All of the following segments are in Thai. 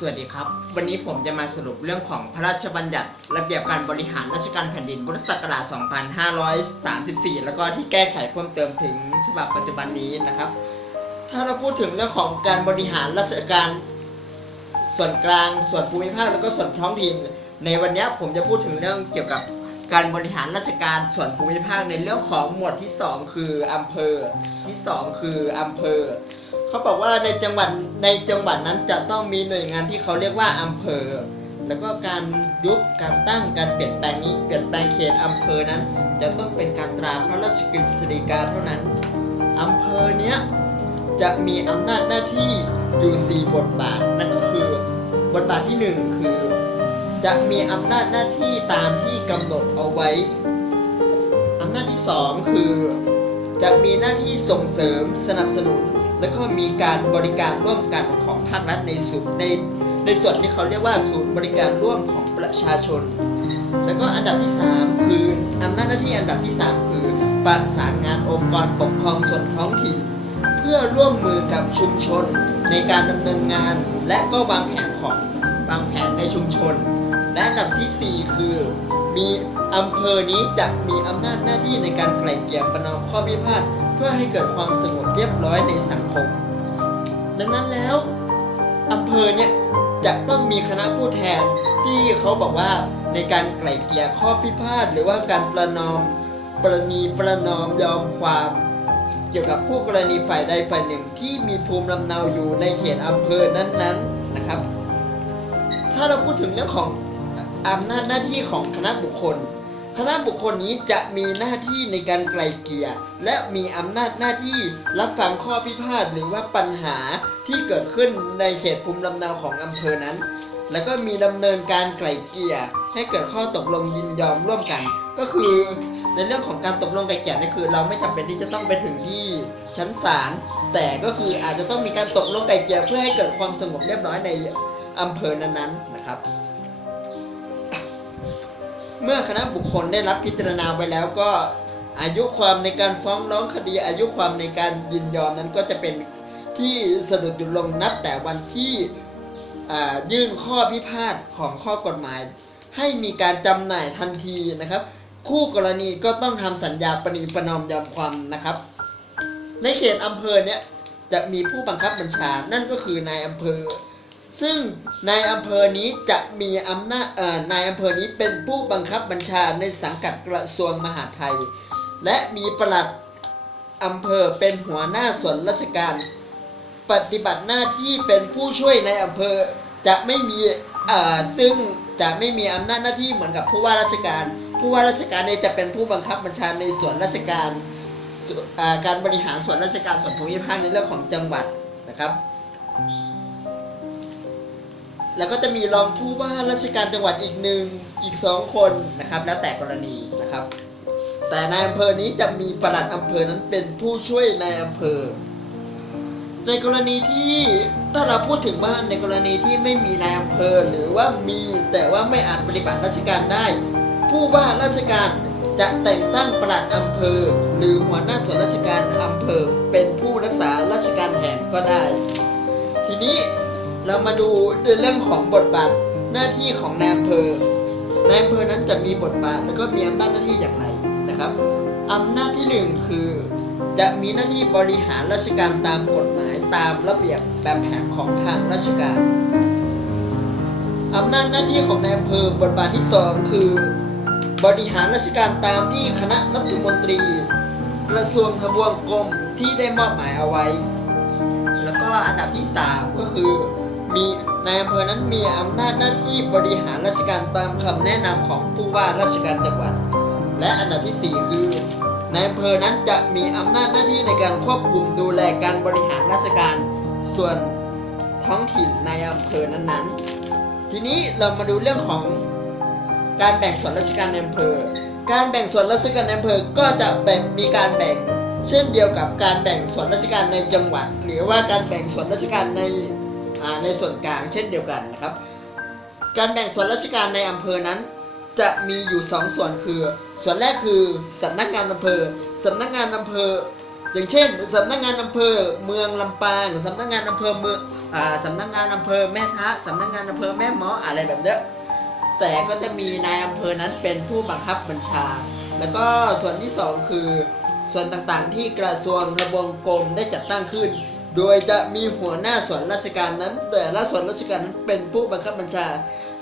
สวัสดีครับ วันนี้ผมจะมาสรุปเรื่องของพระราชบัญญัติระเบียบการบริหารราชการแผ่นดินพุทธศักราช 2534 แล้วก็ที่แก้ไขเพิ่มเติมถึงฉบับปัจจุบันนี้นะครับ ถ้าเราพูดถึงเรื่องของการบริหารราชการส่วนกลาง ส่วนภูมิภาค แล้วก็ส่วนท้องถิ่น ในวันนี้ผมจะพูดถึงเรื่องเกี่ยวกับการบริหารราชการส่วนภูมิภาคในเรื่องของหมวดที่ 2 คืออำเภอ ที่ 2 คืออำเภอ เขาบอกว่าในจังหวัดในจังหวัดนั้นจะต้องมีหน่วยงานที่เขาเรียกว่าอำเภอ แล้วก็การยุบการตั้งการเปลี่ยนแปลงนี้เปลี่ยนแปลงเขตอำเภอนั้น จะต้องเป็นการตราพระราชกฤษฎีกาเท่านั้นอำเภอเนี้ยจะมีอำนาจหน้าที่อยู่ 4 บทบาทนั่นก็คือบทบาทที่ 1 คือ จะมีอำนาจหน้าที่ตามที่กำหนดเอาไว้อำนาจที่ 2 คือ จะมีหน้าที่ส่งเสริมสนับสนุน และก็มีการบริการร่วมกันของภาครัฐในส่วนในในส่วนที่เขาเรียกว่าศูนย์บริการร่วมของประชาชน แล้วก็อันดับที่ 3 คืออำนาจหน้าที่อันดับที่ 3 คือประสานงานองค์กรปกครองส่วนท้องถิ่น เพื่อร่วมมือกับชุมชน ในการดำเนินงาน และก็วางแผนของวางแผนในชุมชน และอันดับทีสี่4 คือมี อำเภอนี้จะมีอำนาจหน้าที่ในการไกล่เกลี่ยประนอมข้อพิพาทเพื่อให้เกิดความสงบเรียบร้อยในสังคม ดังนั้นแล้วอำเภอเนี่ยจะต้องมีคณะผู้แทนที่เขาบอกว่าในการไกล่เกลี่ยข้อพิพาทหรือว่าการประนอมประนีประนอมยอมความ เกี่ยวกับผู้กรณีฝ่ายใดฝ่ายหนึ่งที่มีภูมิลำเนาอยู่ในเขตอำเภอนั้นๆนะครับ ถ้าเราพูดถึงเรื่องของอำนาจหน้าที่ของคณะบุคคล คณะบุคคลนี้จะมีหน้าที่ในการไกลเกลี่ยและมีอำนาจหน้าที่รับฟังข้อพิพาทหรือว่าปัญหาที่เกิดขึ้นในเขตภูมิลำเนาของอำเภอนั้น แล้วก็มีดำเนินการไกลเกลี่ยให้เกิดข้อตกลงยินยอมร่วมกัน ก็คือในเรื่องของการตกลงไกลเกลี่ยนี่คือเราไม่จำเป็นที่จะต้องไปถึงที่ชั้นศาลแต่ก็คืออาจจะต้องมีการตกลงไกลเกลี่ยเพื่อให้เกิดความสงบเรียบร้อยในอำเภอนั้นๆนะครับ เมื่อคณะบุคคลได้รับพิจารณาไปแล้วก็อายุความในการฟ้องร้องคดี อายุความในการยินยอมนั้นก็จะเป็นที่สะดุดหยุดลงนับแต่วันที่ยื่นข้อพิพาทของข้อกฎหมาย ให้มีการจำหน่ายทันทีนะครับ คู่กรณีก็ต้องทำสัญญาปณีประนอมยอมความนะครับ ในเขตอำเภอเนี่ยจะมีผู้บังคับบัญชา นั่นก็คือนายอำเภอ ซึ่งนายอำเภอนี้จะมีอำนาจนายอำเภอนี้เป็นผู้บังคับบัญชาในสังกัดกระทรวงมหาดไทย และมีปลัดอำเภอเป็นหัวหน้าส่วนราชการ ปฏิบัติหน้าที่เป็นผู้ช่วยในอำเภอจะไม่มีซึ่งจะไม่มีอำนาจหน้าที่เหมือนกับผู้ว่าราชการ ผู้ว่าราชการเนี่ยจะเป็นผู้บังคับบัญชาในส่วนราชการการบริหารส่วนราชการส่วนภูมิภาคในเรื่องของจังหวัดนะครับ แล้วก็จะมีรองผู้ว่าราชการจังหวัดอีกหนึ่งอีกสองคนนะครับ แล้วแต่กรณีนะครับ แต่นายอำเภอนี้จะมีปลัดอำเภอนั้นเป็นผู้ช่วยนายอำเภอ ในกรณีที่ถ้าเราพูดถึงว่าในกรณีที่ไม่มีนายอำเภอหรือว่ามีแต่ว่าไม่อาจปฏิบัติราชการได้ ผู้ว่าราชการจะแต่งตั้งปลัดอำเภอ หรือหัวหน้าส่วนราชการอำเภอ เป็นผู้รักษาราชการแทนก็ได้ ทีนี้ เรามาดูเรื่องของบทบาทหน้าที่ของนายอำเภอนายอำเภอนั้นจะมีบทบาท แล้วก็มีอำนาจหน้าที่อย่างไรนะครับอำนาจที่หนึ่งคือ จะมีหน้าที่บริหารราชการตามกฎหมายตามระเบียบแบบแผนของทางราชการอำนาจหน้าที่ของนายอำเภอบทบาทที่สองคือ บริหารราชการตามที่คณะรัฐมนตรี กระทรวงทบวงกรมที่ได้มอบหมายเอาไว้ แล้วก็อันดับที่ 3 ก็คือ มีนายอำเภอนั้นมีอำนาจหน้าที่บริหารราชการตามคำแนะนำของผู้ว่าราชการจังหวัด และอันดับที่ 4 คือนายอำเภอนั้นจะมีอำนาจหน้าที่ในการควบคุมดูแลการบริหารราชการส่วนท้องถิ่นในอำเภอนั้นๆ ทีนี้เรามาดูเรื่องของการแบ่งส่วนราชการในอำเภอ การแบ่งส่วนราชการในอำเภอก็จะแบ่งมีการแบ่ง เช่นเดียวกับการแบ่งส่วนราชการในจังหวัด หรือว่าการแบ่งส่วนราชการใน ในส่วนกลางเช่นเดียวกันนะครับ การแบ่งส่วนราชการในอำเภอนั้น จะมีอยู่สองส่วนคือ ส่วนแรกคือสำนักงานอำเภอสำนักงานอำเภอ อย่างเช่นสำนักงานอำเภอเมืองลำปางสำนักงานอำเภอเมืองอ่าสำนักงานอำเภอแม่ทะสำนักงานอำเภอแม่เมาะอะไรแบบเนี้ยแต่ก็จะมีนายอำเภอนั้นเป็นผู้บังคับบัญชา แล้วก็ส่วนที่สองคือ ส่วนต่างๆที่กระทรวงทบวงกรมได้จัดตั้งขึ้น โดยจะมีหัวหน้าส่วนราชการนั้น แต่ละส่วนราชการนั้นเป็นผู้บังคับบัญชา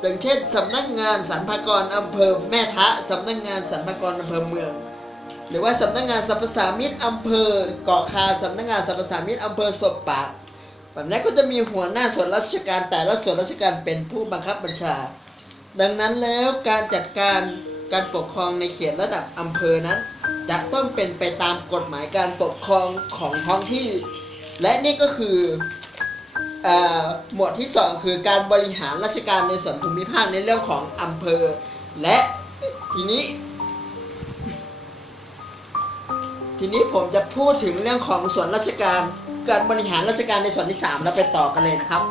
อย่างเช่นสำนักงานสรรพากรอำเภอแม่ทะสำนักงานสรรพากรอำเภอเมือง หรือว่าสำนักงานสรรพสามิตอำเภอเกาะคาสำนักงานสรรพสามิตอำเภอศพปากแบบนี้ก็จะมีหัวหน้าส่วนราชการแต่ละส่วนราชการเป็นผู้บังคับบัญชา ดังนั้นแล้วการจัดการการปกครองในเขตระดับอำเภอนั้น จะต้องเป็นไปตามกฎหมายการปกครองของท้องที่ และนี่ก็คืออหมวดที่ 2 คือการบริหารราชการในส่วนภูมิภาคในเรื่องของอำเภอ และทีนี้ ทีนี้ผมจะพูดถึงเรื่องของส่วนราชการ การบริหารราชการในส่วนที่ 3 แล้วไปต่อกันเลยนะครับ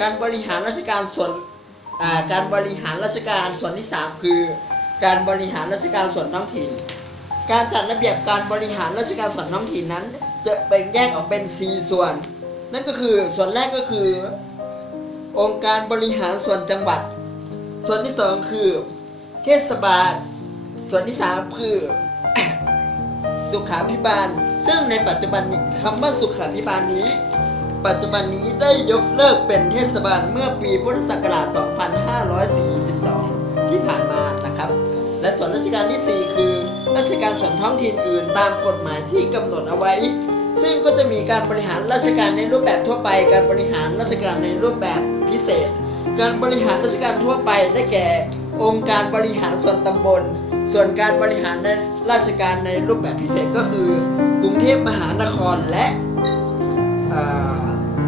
การบริหารราชการส่วนการบริหารราชการส่วนที่ 3 คือ การบริหารราชการส่วนท้องถิ่น การจัดระเบียบการบริหารราชการส่วนท้องถิ่นนั้น จะแบ่งแยกออกเป็น 4 ส่วน นั่นก็คือส่วนแรกก็คือ องค์การบริหารส่วนจังหวัด ส่วนที่ 2 คือ เทศบาล ส่วนที่ 3 คือ สุขาพิบาล ซึ่งในปัจจุบันนี้คำว่าสุขาพิบาลนี้ ปัจจุบันนี้ได้ยกเลิกเป็นเทศบาลเมื่อปีพุทธศักราช 2542 ที่ผ่านมานะครับ และส่วนราชการที่ 4 คือราชการส่วนท้องถิ่นอื่นตามกฎหมายที่กำหนดเอาไว้ ซึ่งก็จะมีการบริหารราชการในรูปแบบทั่วไป การบริหารราชการในรูปแบบพิเศษ การบริหารราชการทั่วไปได้แก่ องค์การบริหารส่วนตำบล ส่วนการบริหารในราชการในรูปแบบพิเศษก็คือกรุงเทพมหานครและอ่า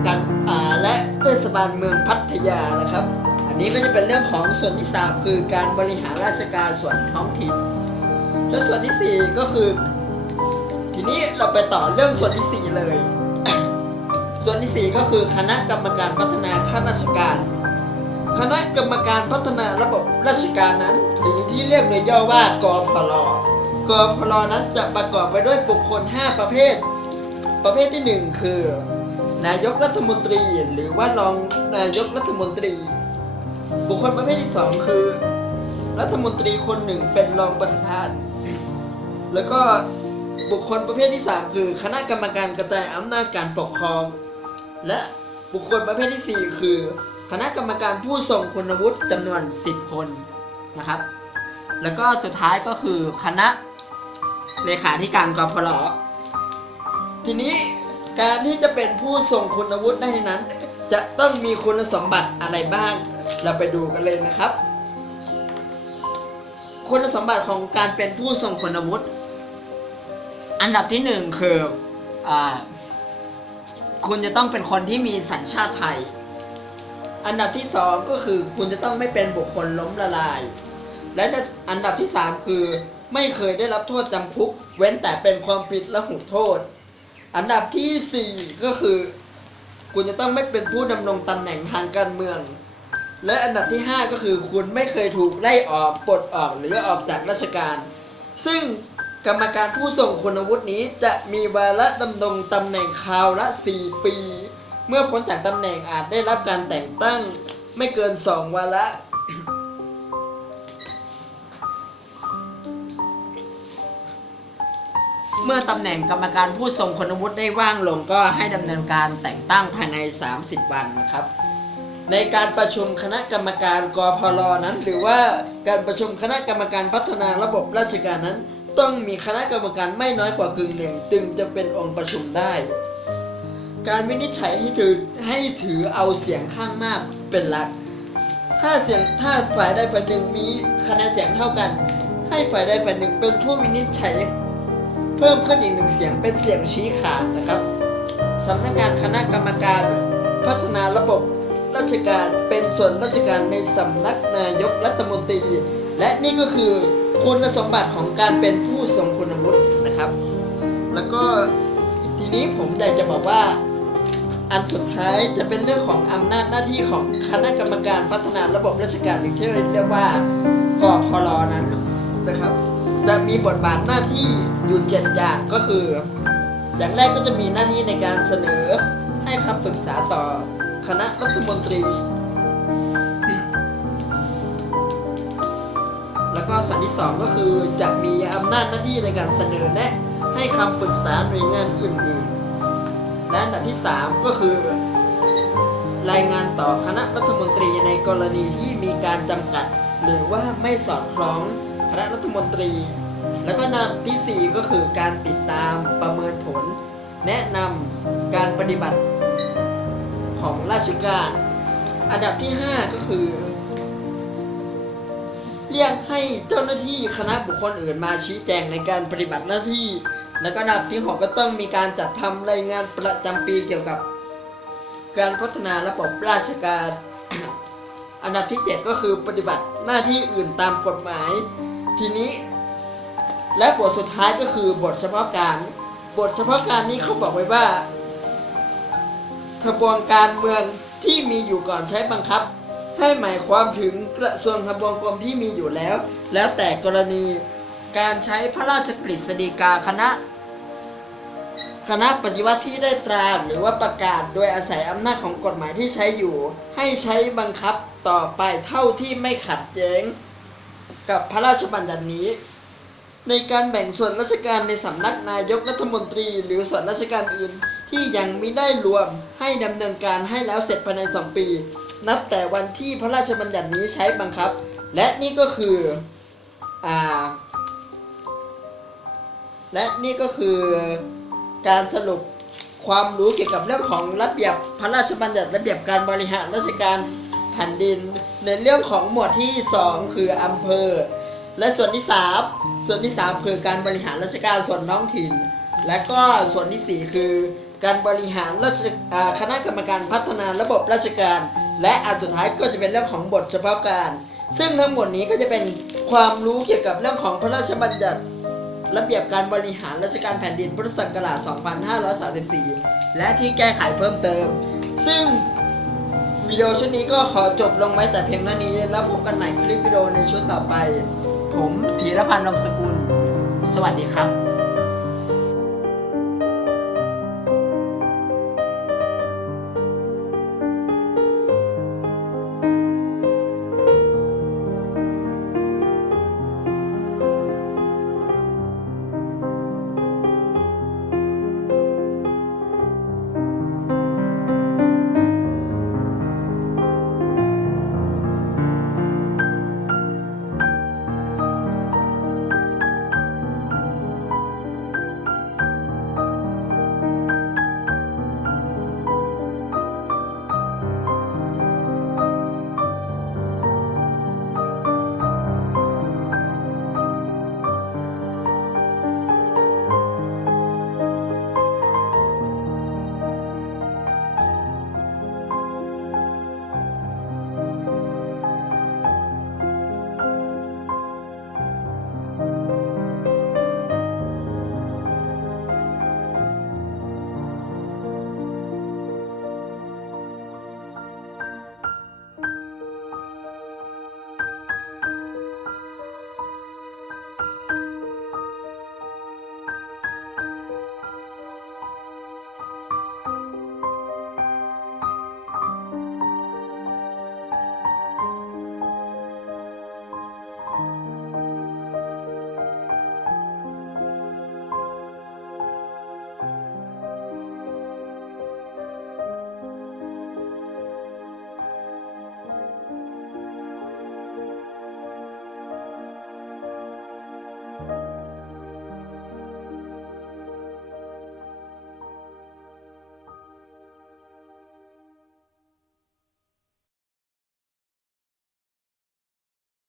การอ่าและเทศบาลเมืองพัทยานะครับ อันนี้ก็จะเป็นเรื่องของส่วนที่สามคือการบริหารราชการส่วนท้องถิ่นและส่วนที่สี่ก็คือ นี้เราไปต่อเรื่องส่วนที่สี่เลย ส่วนที่สี่ก็คือคณะกรรมการพัฒนาข้าราชการ คณะกรรมการพัฒนาระบบราชการนั้น หรือที่เรียกโดยย่อว่ากพลกพลนั้นจะประกอบไปด้วยบุคคล 5 ประเภท ประเภทที่ 1 คือ นายกรัฐมนตรีหรือว่ารองนายกรัฐมนตรี บุคคลประเภทที่ 2 คือ รัฐมนตรีคนหนึ่งเป็นรองประธาน แล้วก็ บุคคลประเภทที่ 3 คือ คณะกรรมการกระจายอำนาจการปกครอง และบุคคลประเภทที่ 4 คือ คณะกรรมการผู้ทรงคุณวุฒิจำนวน 10 คนนะครับ แล้วก็สุดท้ายก็คือคณะเลขาธิการกพลทีนี้การที่จะเป็นผู้ทรงคุณวุฒิได้นั้น จะต้องมีคุณสมบัติอะไรบ้าง เราไปดูกันเลยนะครับ คุณสมบัติของการเป็นผู้ทรงคุณวุฒิ อันดับที่หนึ่งคืออ่าคุณจะต้องเป็นคนที่มีสัญชาติไทย อันดับที่สองก็คือคุณจะต้องไม่เป็นบุคคลล้มละลาย และอันดับที่สามคือไม่เคยได้รับโทษจำคุก เว้นแต่เป็นความผิดและหูโทษ อันดับที่สี่ก็คือ คุณจะต้องไม่เป็นผู้ดำรงตำแหน่งทางการเมือง และอันดับที่ห้าก็คือคุณไม่เคยถูกไล่ออกปลดออกหรือออกจากราชการ ซึ่ง กรรมการผู้ทรงคุณวุฒินี้จะมีวาระดำรงตำแหน่งคราวละ 4 ปี เมื่อพ้นจากตำแหน่งอาจได้รับการแต่งตั้งไม่เกิน 2 วาระ เมื่อตำแหน่งกรรมการผู้ทรงคุณวุฒิได้ว่างลงก็ให้ดำเนินการแต่งตั้งภายใน 30 วันนะครับ ในการประชุมคณะกรรมการกพลนั้น หรือว่าการประชุมคณะกรรมการพัฒนาระบบราชการนั้น ต้องมีคณะกรรมการไม่น้อยกว่ากึ่งหนึ่งจึงจะเป็นองค์ประชุมได้ การวินิจฉัยให้ถือให้ถือเอาเสียงข้างมากเป็นหลัก ถ้าเสียงถ้าฝ่ายใดฝ่ายหนึ่งมีคะแนนเสียงเท่ากัน ให้ฝ่ายใดฝ่ายหนึ่งเป็นผู้วินิจฉัย เพิ่มขึ้นอีกหนึ่งเสียงเป็นเสียงชี้ขาดนะครับสำนักงานคณะกรรมการพัฒนาระบบราชการเป็นส่วนราชการในสำนักนายกรัฐมนตรี และนี่ก็คือ คุณสมบัติของการเป็นผู้ทรงคุณวุฒินะครับ แล้วก็ทีนี้ผมอยากจะบอกว่า อันสุดท้ายจะเป็นเรื่องของอำนาจหน้าที่ของคณะกรรมการพัฒนาระบบราชการหรือที่เรียกว่ากพลนั้นนะครับ จะมีบทบาทหน้าที่อยู่เจ็ดอย่างก็คือ อย่างแรกก็จะมีหน้าที่ในการเสนอให้คำปรึกษาต่อคณะรัฐมนตรี แล้วก็ส่วนที่สองก็คือจะมีอำนาจหน้าที่ในการเสนอแนะให้คำปรึกษาหน่วยงานอื่นๆและอันดับที่สามก็คือ รายงานต่อคณะรัฐมนตรีในกรณีที่มีการจำกัด หรือว่าไม่สอดคล้องคณะรัฐมนตรี แล้วก็อันดับที่สี่ก็คือการติดตามประเมินผล แนะนำการปฏิบัติของราชการ อันดับที่ห้าก็คือ เรียกให้เจ้าหน้าที่คณะบุคคลอื่นมาชี้แจงในการปฏิบัติหน้าที่ แล้วก็นดับที่หกก็ต้องมีการจัดทำรายงานประจำปีเกี่ยวกับการพัฒนาระบบราชการ อันดับที่ 7 ก็คือปฏิบัติหน้าที่อื่นตามกฎหมาย ทีนี้ และบทสุดท้ายก็คือบทเฉพาะการ บทเฉพาะการนี้เขาบอกไว้ว่าขบวนการเมืองที่มีอยู่ก่อนใช้บังคับ ให้หมายความถึงกระทรวงทบวงกรมที่มีอยู่แล้ว แล้วแต่กรณีการใช้พระราชกฤษฎีกาคณะ คณะปฏิวัติที่ได้ตราหรือว่าประกาศโดยอาศัยอำนาจของกฎหมายที่ใช้อยู่ ให้ใช้บังคับต่อไปเท่าที่ไม่ขัดแย้งกับพระราชบัญญัตินี้ ในการแบ่งส่วนราชการในสำนักนายกรัฐมนตรี หรือส่วนราชการอื่นที่ยังไม่ได้รวมให้ดำเนินการให้แล้วเสร็จภายในสองปี นับแต่วันที่พระราชบัญญัตินี้ใช้บังคับ และนี่ก็คืออ่าและนี่ก็คือการสรุปความรู้เกี่ยวกับเรื่องของระเบียบพระราชบัญญัติระเบียบการบริหารราชการแผ่นดิน ในเรื่องของหมวดที่ 2 คืออำเภอ และส่วนที่ 3 ส่วนที่ 3 คือการบริหารราชการส่วนท้องถิ่น และก็ส่วนทีสี่4 คือการบริหารราชคณะกรรมการพัฒนาระบบราชการ และอันสุดท้ายก็จะเป็นเรื่องของบทเฉพาะการ ซึ่งทั้งหมดนี้ก็จะเป็นความรู้เกี่ยวกับเรื่องของพระราชบัญญัติระเบียบการบริหารราชการแผ่นดินพุทธศักราช 2534 และที่แก้ไขเพิ่มเติม ซึ่งวิดีโอชุดนี้ก็ขอจบลงไว้แต่เพียงเท่านี้ แล้วพบกันใหม่คลิปวิดีโอในชุดต่อไป ผมธีรพันธ์นงสกุล สวัสดีครับ